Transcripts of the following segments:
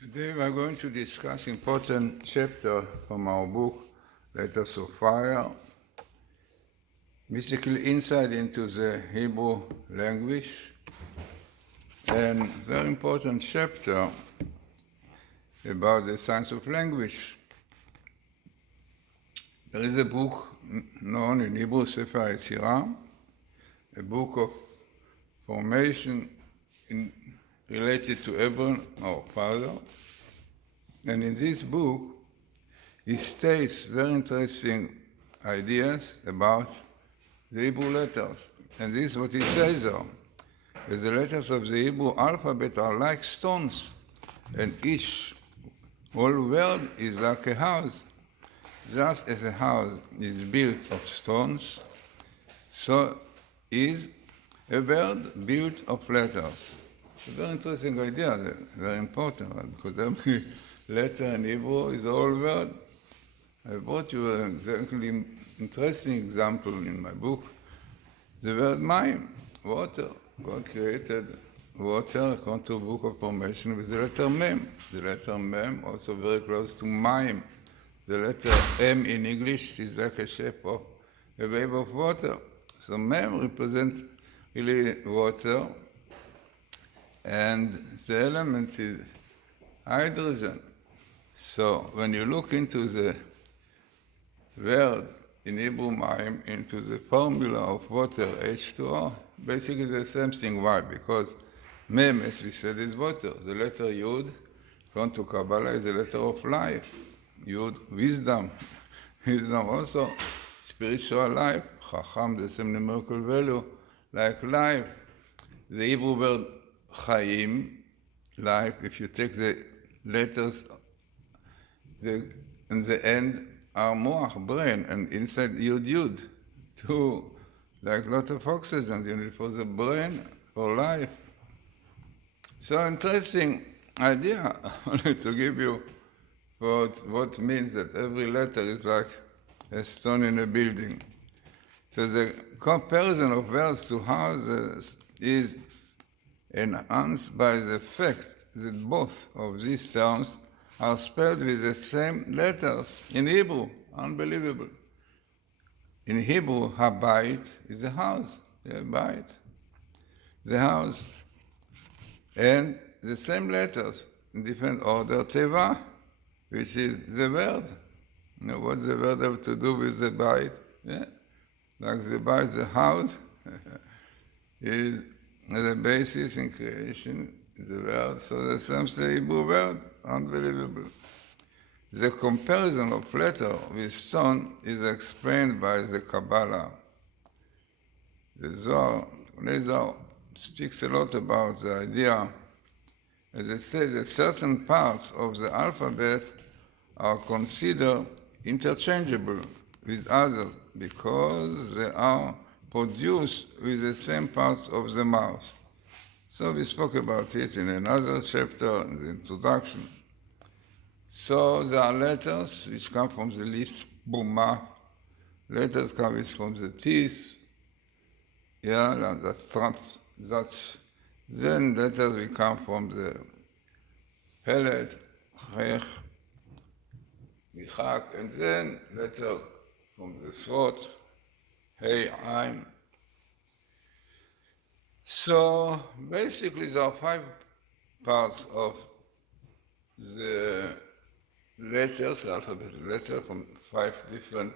Today we are going to discuss important chapter from our book, Letters of Fire, mystical insight into the Hebrew language, and very important chapter about the science of language. There is a book known in Hebrew, Sefer Yetzirah, a book of formation related to Abraham, our father. And in this book, he states very interesting ideas about the Hebrew letters. And this is what he says there. The letters of the Hebrew alphabet are like stones, and each whole word is like a house. Just as a house is built of stones, so is a word built of letters. It's a very interesting idea, very important, because every letter in Hebrew is a whole word. I brought you an exactly interesting example in my book. The word mayim, water. God created water according to the book of formation with the letter mem. The letter mem also very close to mayim. The letter M in English is like a shape of a wave of water. So mem represents really water, and the element is hydrogen. So when you look into the word in Hebrew mayim, into the formula of water, H2O, basically the same thing. Why? Because mem, as we said, is water. The letter Yud, according to Kabbalah, is the letter of life. Yud, wisdom. Wisdom also, spiritual life. Chacham, the same numerical value, like life. The Hebrew word Chaim, life, if you take the letters, in the end are moach, brain, and inside Yud, two, like a lot of oxygen, you need for the brain, for life. So interesting idea, only to give you what means that every letter is like a stone in a building. So the comparison of words to houses is enhanced by the fact that both of these terms are spelled with the same letters in Hebrew. Unbelievable. In Hebrew, habayit is a house. Habayit, the house. And the same letters in different order. Teva, which is the word. You know, what the word have to do with the bayit? Yeah? Like the bayit, the house, is the basis in creation, the word. So the same Hebrew word. Unbelievable. The comparison of letter with stone is explained by the Kabbalah. The Zohar speaks a lot about the idea, as it says, that certain parts of the alphabet are considered interchangeable with others because they are produced with the same parts of the mouth. So we spoke about it in another chapter in the introduction. So there are letters which come from the lips, buma. Letters come from the teeth. Yeah, that's then letters will come from the palate, chech, yichak, and then letters from the throat, hey, ein. So basically there are 5 parts of the letters, the alphabet letter, from 5 different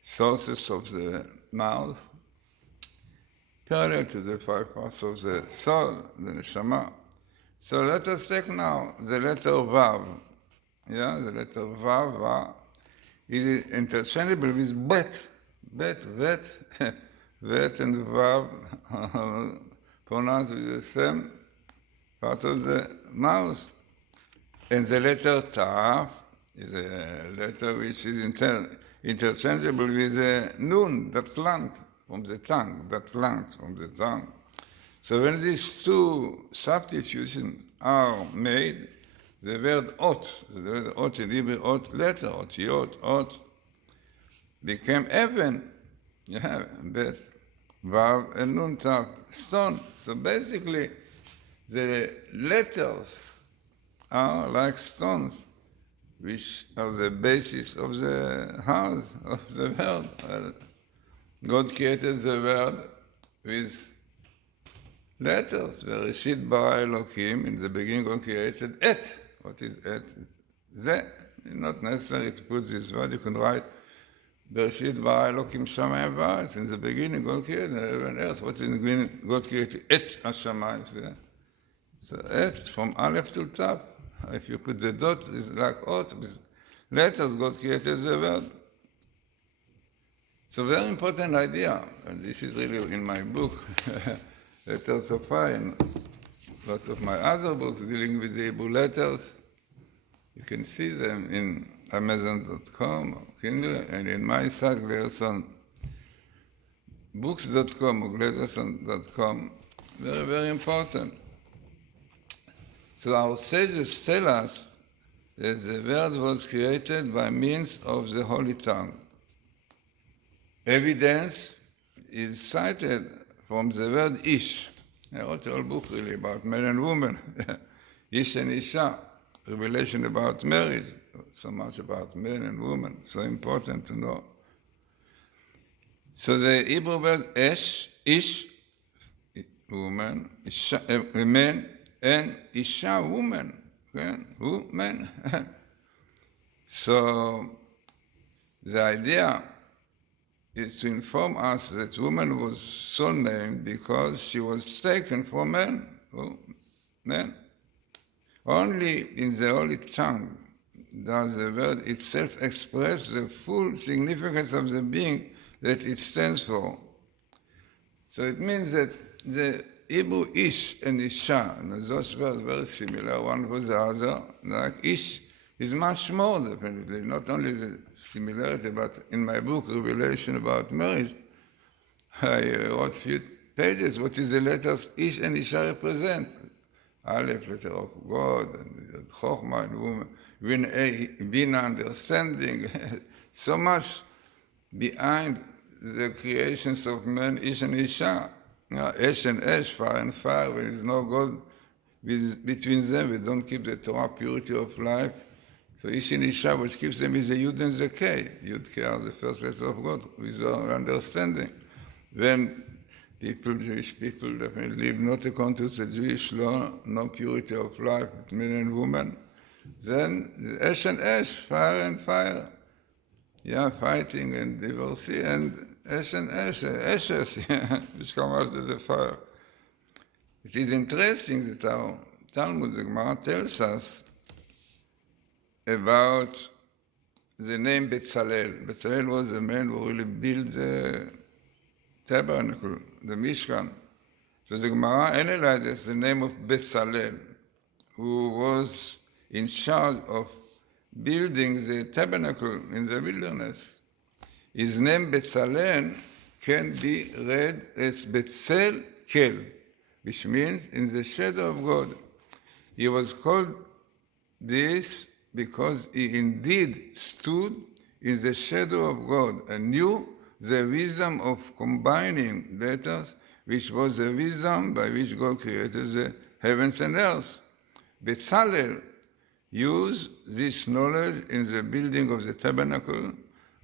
sources of the mouth, parallel to the 5 parts of the soul, the neshama. So let us take now the letter Vav. Yeah, the letter Vav, Va, is interchangeable with Bet. Bet, Vet, Vet and Vav are pronounced with the same part of the mouth. And the letter Tav is a letter which is interchangeable with the Nun, that plant from the tongue, that plant from the tongue. So when these 2 substitutions are made, the word ot, the word ot in Hebrew, ot letter, otiyot, ot, became heaven. Yeah, bet, vav, and nun, tav, stone. So basically, the letters are like stones, which are the basis of the house, of the world. God created the world with letters. Bereshit bara Elokim, in the beginning God created et. What is et? Ze. Not necessary to put this word. You can write Bereshit bara Elokim shamayim va'aretz. In the beginning God created heaven and earth. What is in the beginning? God created et hashamayim. So et from Aleph to Tav. If you put the dot, it's like ot. With letters God created the world. So very important idea, and this is really in my book, Letters of Fire, and a lot of my other books dealing with the Hebrew letters. You can see them in Amazon.com, or Kindle, and in my site, Glazerson, books.com or Glazerson.com. Very, very important. So our sages tell us that the word was created by means of the Holy Tongue. Evidence is cited from the word ish. I wrote a whole book really about man and woman, ish and isha, revelation about marriage, so much about men and women, so important to know. So the Hebrew word ish, woman, isha, man, and isha, woman, okay? Woman. So the idea is to inform us that woman was so named because she was taken from man. Man. Only in the Holy Tongue does the word itself express the full significance of the being that it stands for. So it means that the Hebrew ish and isha, and those words very similar, one for the other, like ish is much more definitely, not only the similarity, but in my book, Revelation about Marriage, I wrote a few pages, what is the letters ish and isha represent. Aleph, letter of God, and Chokhmah, and woman, Bina, understanding, so much behind the creations of man, ish and isha. Esh and Esh, fire and fire, there is no God between them, we don't keep the Torah purity of life. So Ish and Isha, which keeps them, is the Yud and the K. Yud K are the first letters of God, with our understanding. When Jewish people definitely live not according to the Jewish law, no purity of life, men and women, then the Esh and Esh, fire and fire. Yeah, fighting and divorcee, and Esh and Esh, Ashes, which come out of the fire. It is interesting that our Talmud, the Gemara, tells us about the name Betzalel. Betzalel was the man who really built the tabernacle, the Mishkan. So the Gemara analyzes the name of Betzalel, who was in charge of building the tabernacle in the wilderness. His name Betzalel can be read as Betzel Kel, which means in the shadow of God. He was called this because he indeed stood in the shadow of God and knew the wisdom of combining letters, which was the wisdom by which God created the heavens and earth. Bezalel used this knowledge in the building of the tabernacle,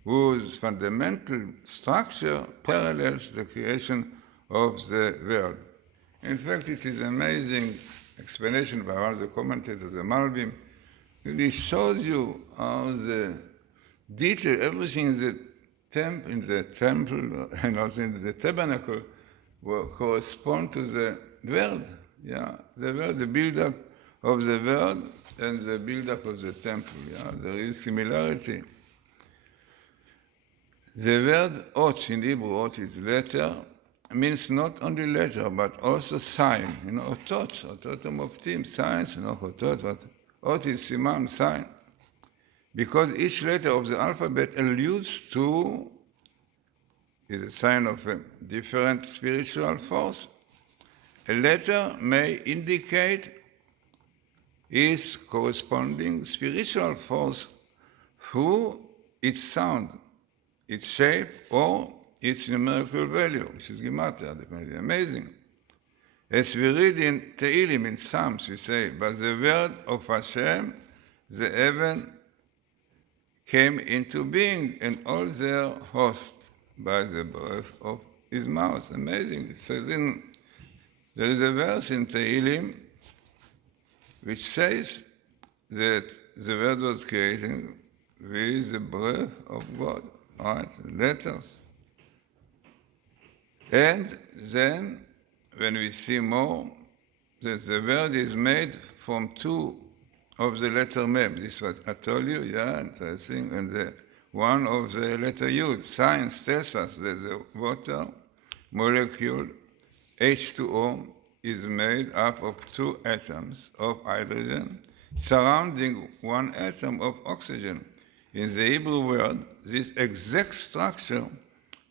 whose fundamental structure parallels the creation of the world. In fact, it is an amazing explanation by one of the commentators, the Malbim. It shows you how the detail, everything in the temple and also in the tabernacle will correspond to the world. Yeah, the world, the build-up of the world and the build-up of the temple. Yeah, there is similarity. The word ot in Hebrew, ot is letter, means not only letter, but also sign. You know, otot, ototom of team, signs, not otot, but ot is siman, sign. Because each letter of the alphabet alludes to, is a sign of a different spiritual force. A letter may indicate its corresponding spiritual force through its sound, its shape, or its numerical value, which is gematria, definitely amazing. As we read in Tehillim, in Psalms, we say, by the word of Hashem, the heaven came into being, and all their host by the breath of his mouth. Amazing. It says there is a verse in Tehillim which says that the word was created with the breath of God, right? Letters. And then, when we see more, that the word is made from two of the letter Mem. This is what I told you, yeah, interesting. And the one of the letter Yud. Science tells us that the water molecule H2O is made up of two atoms of hydrogen surrounding one atom of oxygen. In the Hebrew word, this exact structure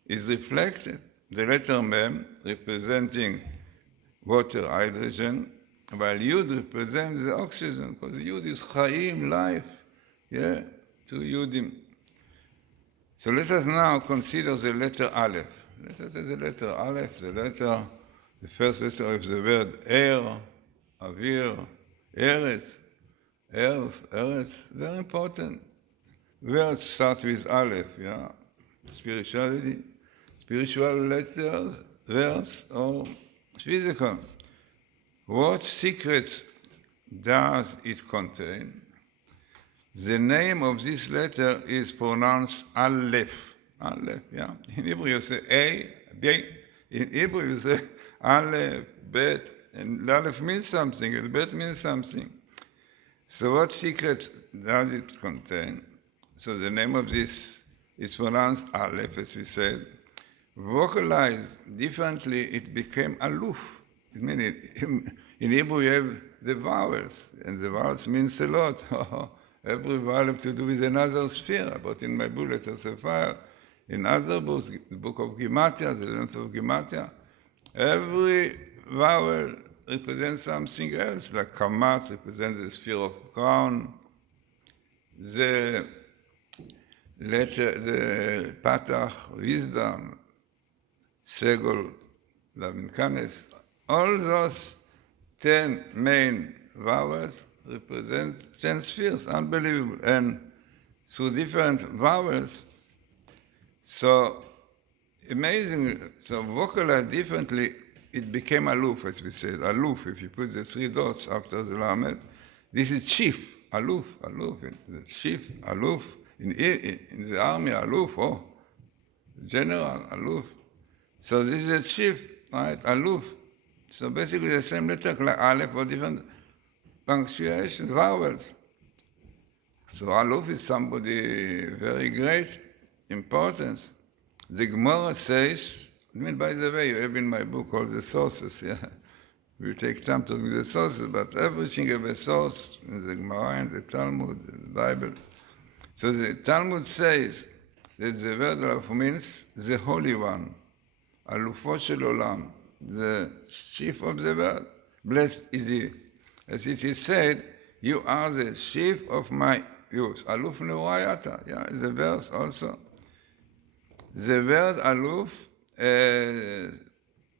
is reflected. The letter Mem representing water, hydrogen, while Yud represents the oxygen, because Yud is Chaim, life, yeah, to Yudim. So let us now consider the letter Aleph. Let us say the letter Aleph, the first letter of the word air, avir, eretz, earth, eretz, very important. Words start with Aleph, yeah, spirituality, spiritual letters, verse, or physical. What secrets does it contain? The name of this letter is pronounced Aleph. Aleph, yeah. In Hebrew you say A, B. In Hebrew you say Aleph, Bet, and Aleph means something, and Bet means something. So what secrets does it contain? So the name of this is pronounced Aleph, as we said. Vocalized differently, it became Aluf. I mean, in Hebrew you have the vowels, and the vowels means a lot. Every vowel has to do with another sphere. But in my book, Letters of Fire, in other books, the book of Gematria, the length of Gematria, every vowel represents something else, like Kamas represents the sphere of crown, the letter, the Patach, wisdom, Segol, Lavinkanes, all those 10 main vowels represent 10 spheres, unbelievable. And through different vowels, so amazing, so vocalized differently, it became Aluf, as we said. Aluf, if you put the 3 dots after the Lamed, this is chief, Aluf, the chief, Aluf. In the army, Aluf, general, Aluf. So this is a chief, right, Aluf. So basically the same letter, like Aleph, or different punctuation, vowels. So Aluf is somebody very great importance. The Gemara says, by the way, you have in my book all the sources, yeah. We'll take time to read the sources, but everything have a source in the Gemara and the Talmud, the Bible. So the Talmud says that the word Aluf means the Holy One, Alufo shel Olam, the chief of the world. Blessed is he. As it is said, you are the chief of my youth. Aluf Neurayata, yeah, is a verse also. The word Aluf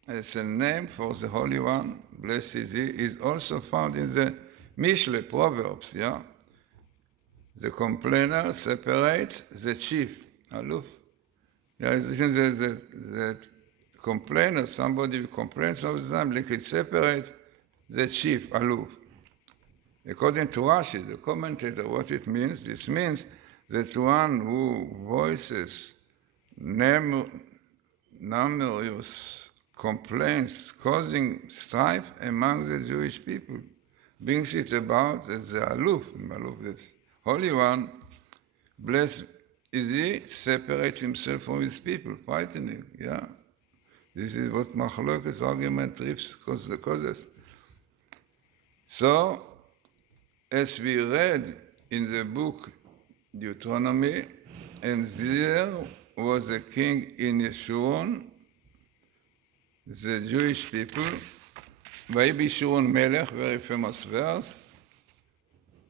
as a name for the Holy One, blessed is he, is also found in the Mishle, Proverbs, yeah. The complainer separates the chief, Aluf. Yeah, the complainer, somebody who complains all the time, like it separates the chief, Aluf. According to Rashi, the commentator, what it means, this means that one who voices numerous complaints causing strife among the Jewish people, brings it about as the Aluf, this Holy One, blessed is he, separates himself from his people, frightening, yeah. This is what Machlokes argument causes. So, as we read in the book Deuteronomy, and there was a king in Yeshurun, the Jewish people, Vayibi Yeshurun Melech, very famous verse,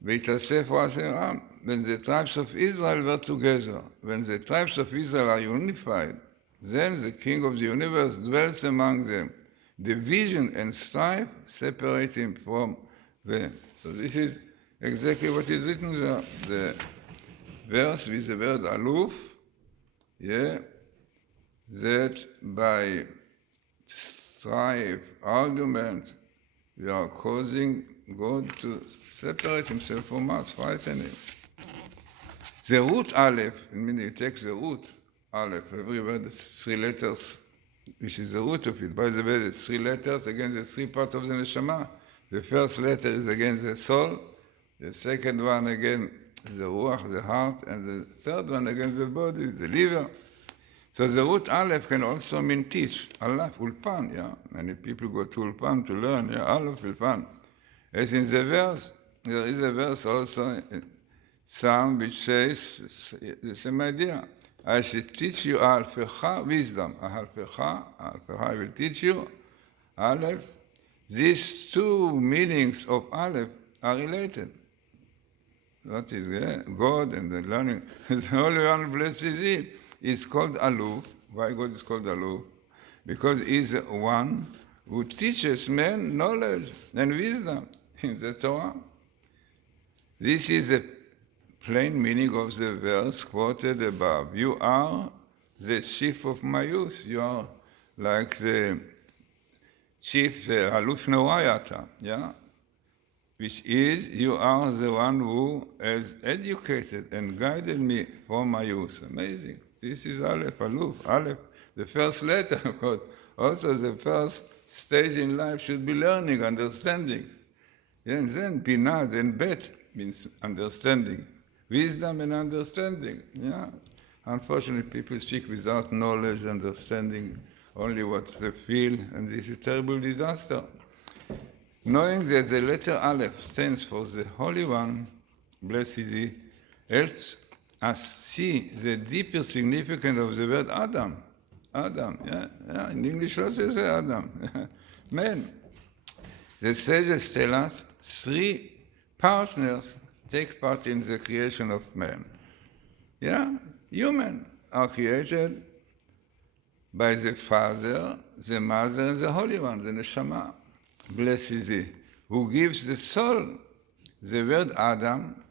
V'yitasef Ra'asem, when the tribes of Israel were together, when the tribes of Israel are unified, then the King of the universe dwells among them. Division and strife separate him from the. So this is exactly what is written there. The verse with the word aloof, yeah, that by strife, argument, we are causing God to separate himself from us, frighten him. The root Aleph, I mean, you take the root Aleph, every word is 3 letters, which is the root of it. By the way, the 3 letters, again, the 3 parts of the neshama. The first letter is again the soul, the second one again the ruach, the heart, and the third one again the body, the liver. So the root Aleph can also mean teach. Aleph, ulpan, yeah. Many people go to ulpan to learn, yeah, Aleph, ulpan. As in the verse, there is a verse also in Psalm which says the same idea. I shall teach you Alpecha wisdom. Alpecha, I will teach you. Aleph. These two meanings of Aleph are related. That is God and the learning. The Holy One, blessed is He, is called Aluf. Why God is called Aluf? Because He is one who teaches men knowledge and wisdom in the Torah. This is the plain meaning of the verse quoted above. You are the chief of my youth. You are like the chief, the Aluf Norayata, yeah? Which is, you are the one who has educated and guided me from my youth. Amazing. This is Aleph, Aluf, Aleph, the first letter, because also the first stage in life should be learning, understanding. And then Binah, then Bet means understanding. Wisdom and understanding, yeah. Unfortunately, people speak without knowledge, understanding only what they feel, and this is a terrible disaster. Knowing that the letter Aleph stands for the Holy One, blessed is He, helps us see the deeper significance of the word Adam. Adam, yeah. In English also say Adam, man. The sages tell us 3 partners take part in the creation of man. Yeah, human are created by the Father, the Mother, and the Holy One, the Neshama. Blessed is He, who gives the soul. The word Adam,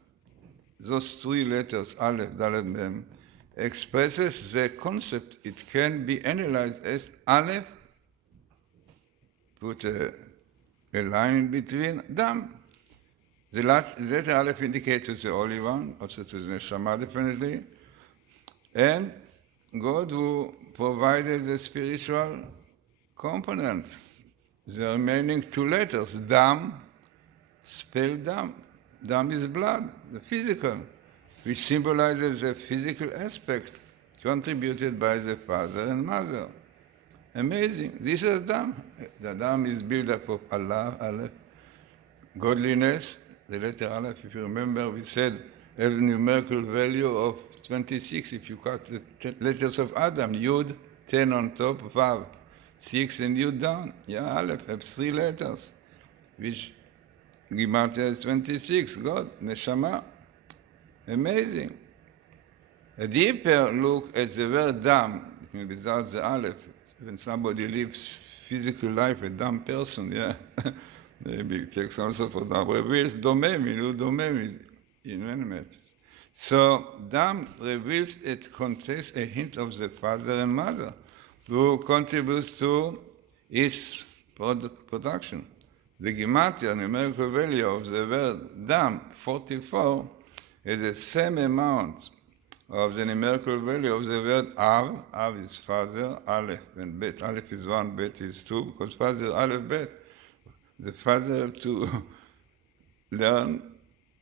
those 3 letters, Aleph, Dalet, Mem, expresses the concept. It can be analyzed as Aleph, put a line in between, Dam. The letter Aleph indicates to the Holy One, also to the Neshama definitely, and God who provided the spiritual component. The remaining 2 letters, Dam, spelled Dam. Dam is blood, the physical, which symbolizes the physical aspect contributed by the father and mother. Amazing. This is Dam. The Dam is built up of Allah, Aleph, godliness. The letter Aleph, if you remember, we said has a numerical value of 26 if you cut the letters of Adam. Yud, 10 on top, Vav, 6 and Yud down. Yeah, Aleph has 3 letters, which Gematria is 26. God, Neshama. Amazing. A deeper look at the word Dam, without the Aleph. When somebody lives physical life, a dumb person, yeah. Maybe it takes also for Dam. Reveals Domem, Domem is inanimate. So Dam reveals, it contains a hint of the father and mother who contributes to its production. The Gematria, numerical value of the word Dam, 44, is the same amount of the numerical value of the word Av. Av is father, Aleph, and Bet. Aleph is 1, Bet is 2, because father, Aleph, Bet. The father to learn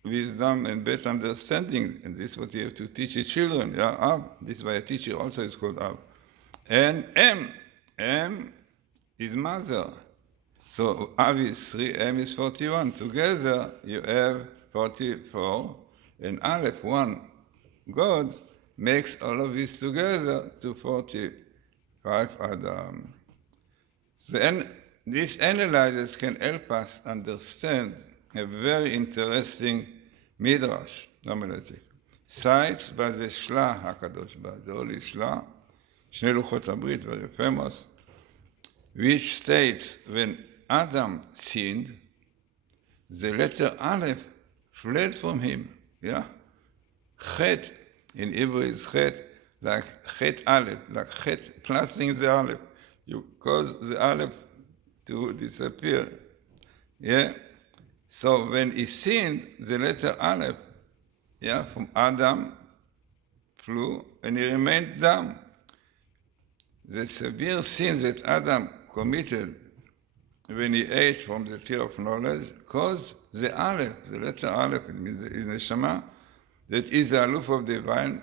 wisdom and better understanding, and this is what you have to teach your children. Yeah, Av. This is why a teacher also is called Av. And M is mother. So Av is 3, M is 41. Together you have 44, and Aleph, 1. God makes all of this together to 45 Adam. Then these analyses can help us understand a very interesting midrash, homiletic, cites by the Shlah HaKadosh, by the Holy Shlah, Shnei Luchot HaBrit, very famous, which states when Adam sinned, the letter Aleph fled from him. Yeah? Chet in Hebrew is chet, like chet Aleph, like chet plastering the Aleph. You cause the Aleph to disappear. Yeah? So when he sinned, the letter Aleph, yeah, from Adam flew and he remained dumb. The severe sin that Adam committed when he ate from the tree of knowledge caused the Aleph, the letter Aleph, it means is Neshama, that is the aloof of divine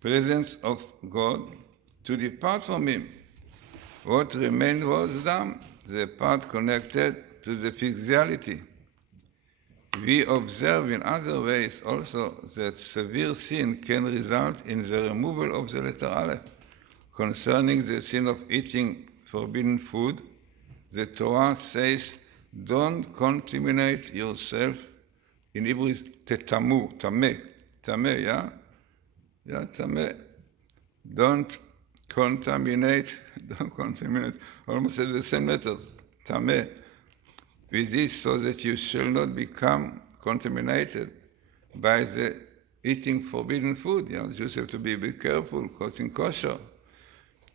presence of God, to depart from him. What remained was dumb, the part connected to the physicality. We observe in other ways also that severe sin can result in the removal of the letter Aleph. Concerning the sin of eating forbidden food, the Torah says, don't contaminate yourself. In Hebrew is tetamu, tameh, yeah? Yeah, tameh. Don't contaminate, almost at the same letter, tameh. With this, so that you shall not become contaminated by the eating forbidden food. You know, Jews have to be careful, causing kosher.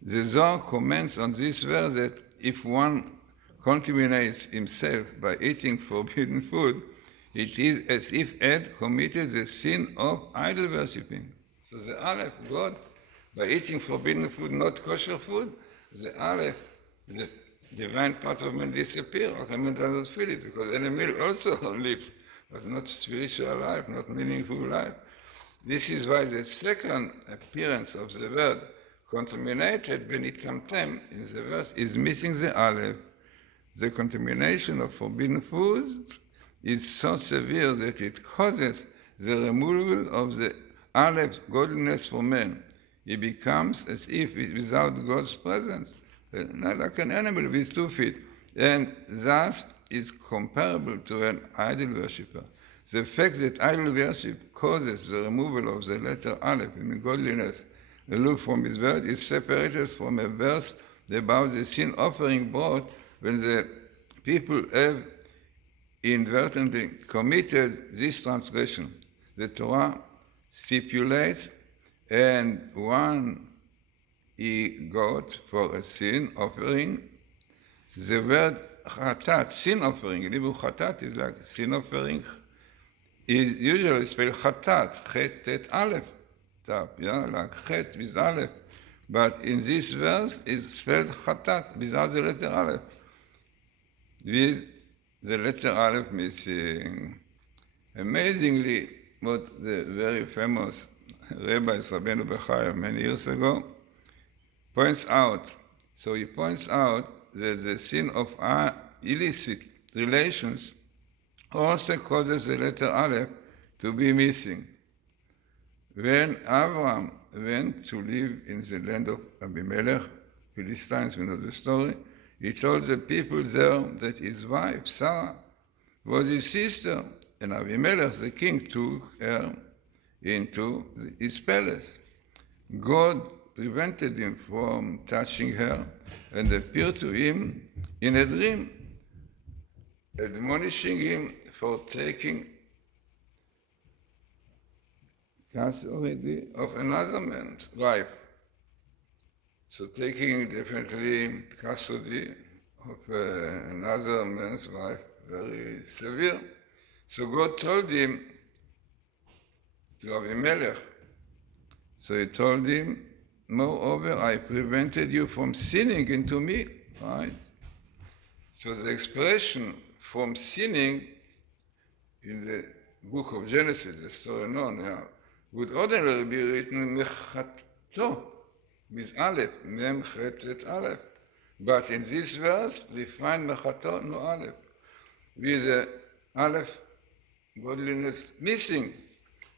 The Zohar comments on this verse that if one contaminates himself by eating forbidden food, it is as if Ed committed the sin of idol worshipping. So the Aleph, God, by eating forbidden food, not kosher food, the Aleph, the divine part of man disappears. Or man doesn't feel it, because any meal also lives, but not spiritual life, not meaningful life. This is why the second appearance of the word contaminated when it comes time in the verse is missing the Aleph. The contamination of forbidden foods is so severe that it causes the removal of the Aleph godliness for man. He becomes as if without God's presence, not like an animal with 2 feet, and thus is comparable to an idol worshipper. The fact that idol worship causes the removal of the letter Aleph in godliness, aloof from his word, is separated from a verse about the sin offering brought when the people have inadvertently committed this transgression. The Torah stipulates, and one he got for a sin offering. The word chatat, sin offering, in Hebrew chatat is like sin offering, is usually spelled chatat, chet, tet, aleph, tap, yeah, like chet with aleph. But in this verse, it's spelled chatat without the letter aleph, with the letter aleph missing. Amazingly, what the very famous Rabbi Rabbeinu Bechayev many years ago points out. So he points out that the sin of illicit relations also causes the letter Aleph to be missing. When Abraham went to live in the land of Abimelech, Philistines, we know the story, he told the people there that his wife, Sarah, was his sister, and Abimelech, the king, took her into his palace. God prevented him from touching her and appeared to him in a dream, admonishing him for taking custody of another man's wife. So taking definitely custody of another man's wife, very severe. So God told him to Abimelech. So he told him, moreover, I prevented you from sinning into me, right? So the expression from sinning in the book of Genesis, the story known, would ordinarily be written mechato, with aleph, mem chet et aleph. But in this verse, we find mechato, no aleph, with the aleph godliness missing.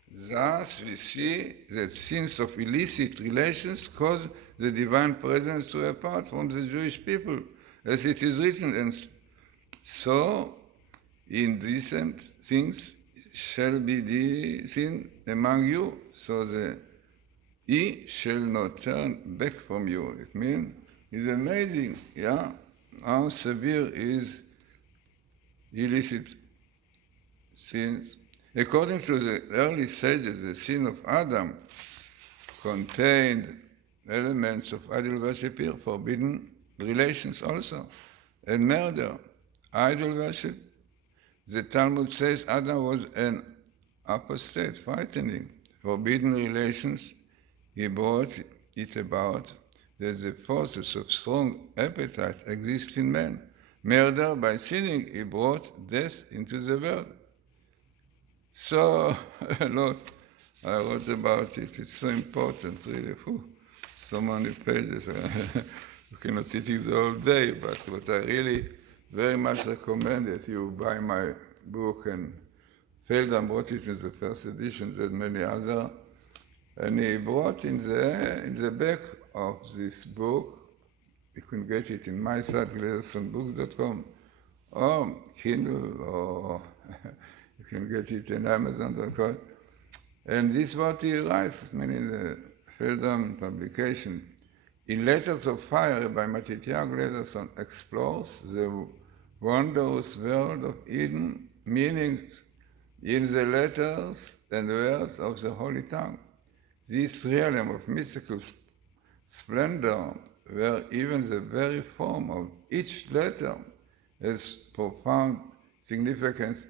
Thus, we see that sins of illicit relations cause the divine presence to depart from the Jewish people, as it is written, and so indecent things shall be seen among you, so the he shall not turn back from you. It means It's amazing, yeah, how severe is illicit sins. According to the early sages, the sin of Adam contained elements of idol worship here, forbidden relations also, and murder, idol worship. The Talmud says Adam was an apostate, frightening, forbidden relations. He brought it about that the forces of strong appetite exist in man. Murder, by sinning, he brought death into the world. So, a lot I wrote about it. It's so important, really. So many pages. You cannot sit here the whole day, but what I really very much recommend that you buy my book, and Feldman brought it in the first edition, there's many other. And he brought in the back of this book, you can get it in my site, glazersonbooks.com, or Kindle, or you can get it in Amazon.com. And this is what he writes, in the Feldman publication. In Letters of Fire by Matityahu, Glazerson explores the wondrous world of hidden meanings in the letters and words of the Holy Tongue. This realm of mystical splendor, where even the very form of each letter has profound significance,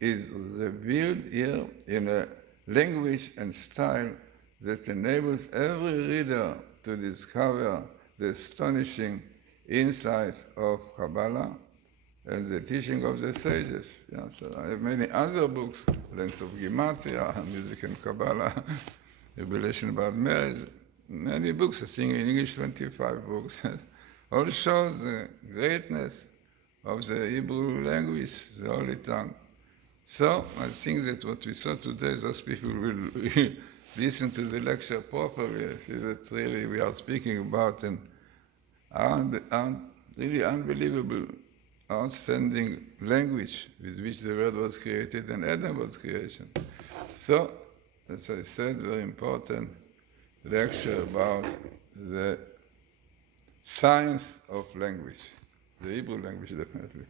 is revealed here in a language and style that enables every reader to discover the astonishing insights of Kabbalah and the teaching of the sages. Yeah, so I have many other books, Language-Matityahu, Music and Kabbalah, Revelation about Marriage, many books, I think in English 25 books. All shows the greatness of the Hebrew language, the Holy Tongue. So I think that what we saw today, those people will listen to the lecture properly. See that really we are speaking about an really unbelievable, outstanding language with which the world was created and Adam was creation. So, as I said, very important lecture about the science of language, the Hebrew language definitely.